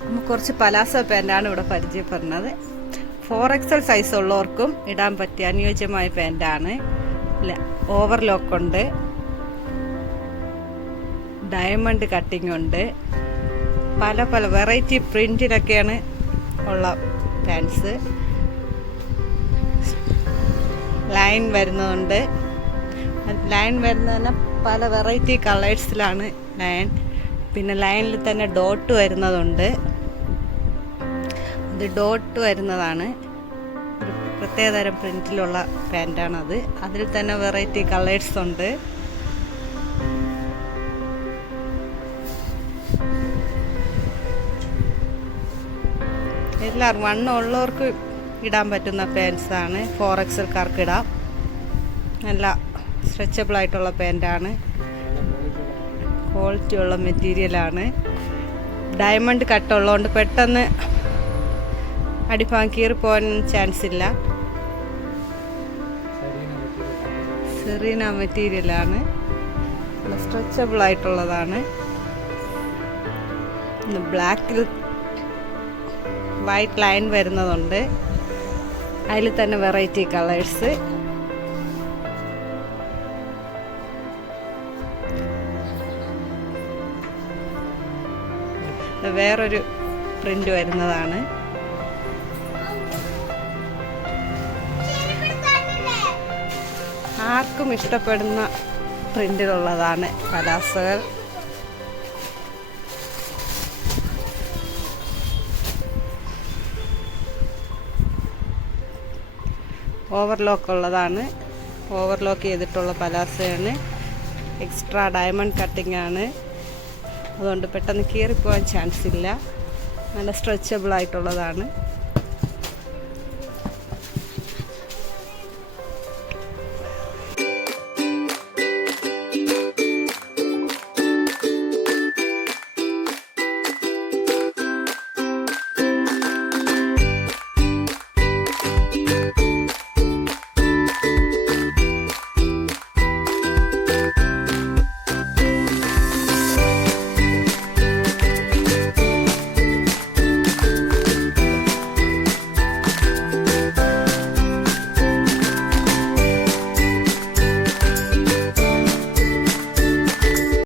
നമുക്ക് കുറച്ച് പലാസോ പാൻറ്റാണ് ഇവിടെ പരിചയപ്പെടുന്നത്. 4XL സൈസ് ഉള്ളവർക്കും ഇടാൻ പറ്റിയ അനുയോജ്യമായ പാൻറ്റാണ്. ഓവർലോക്ക് ഉണ്ട്, ഡയമണ്ട് കട്ടിംഗ് ഉണ്ട്, പല പല വെറൈറ്റി പ്രിൻറ്റിലൊക്കെയാണ് ഉള്ള പാൻസ്. ലൈൻ വരുന്നതുണ്ട്, ലൈൻ വരുന്നതന്നെ പല വെറൈറ്റി കളേഴ്സിലാണ് ലൈൻ. പിന്നെ ലൈനിൽ തന്നെ ഡോട്ട് വരുന്നതുണ്ട്, അത് ഡോട്ട് വരുന്നതാണ്. ഒരു പ്രത്യേകതരം പ്രിൻറ്റിലുള്ള പാൻറ്റാണത്. അതിൽ തന്നെ വെറൈറ്റി കളേഴ്സ് ഉണ്ട്. എല്ലാവർക്കും വണ്ണം ഉള്ളവർക്ക് ഇടാൻ പറ്റുന്ന പാൻസാണ്. 4XLക്കാർക്ക് ഇടാം. നല്ല സ്ട്രെച്ചബിൾ ആയിട്ടുള്ള പാൻറ്റാണ്, ക്വാളിറ്റി ഉള്ള മെറ്റീരിയലാണ്. ഡയമണ്ട് കട്ടുള്ളതുകൊണ്ട് പെട്ടെന്ന് അടിഭാഗം കീറിപ്പോകാൻ ചാൻസ് ഇല്ല. സെറീന മെറ്റീരിയലാണ്, സ്ട്രെച്ചബിൾ ആയിട്ടുള്ളതാണ്. ബ്ലാക്കിൽ വൈറ്റ് ലൈൻ വരുന്നതുണ്ട്, അതിൽ തന്നെ വെറൈറ്റി കളേഴ്സ്. വേറൊരു പ്രിന്റ് വരുന്നതാണ്. ആർക്കും ഇഷ്ടപ്പെടുന്ന പ്രിന്റിലുള്ളതാണ് പലാസകൾ. ഓവർലോക്ക് ഉള്ളതാണ്, ഓവർലോക്ക് ചെയ്തിട്ടുള്ള പലാസയാണ്. എക്സ്ട്രാ ഡയമണ്ട് കട്ടിംഗ് ആണ്, അതുകൊണ്ട് പെട്ടെന്ന് കീറിപ്പോകാൻ ചാൻസ് ഇല്ല. നല്ല സ്ട്രെച്ചബിൾ ആയിട്ടുള്ളതാണ്.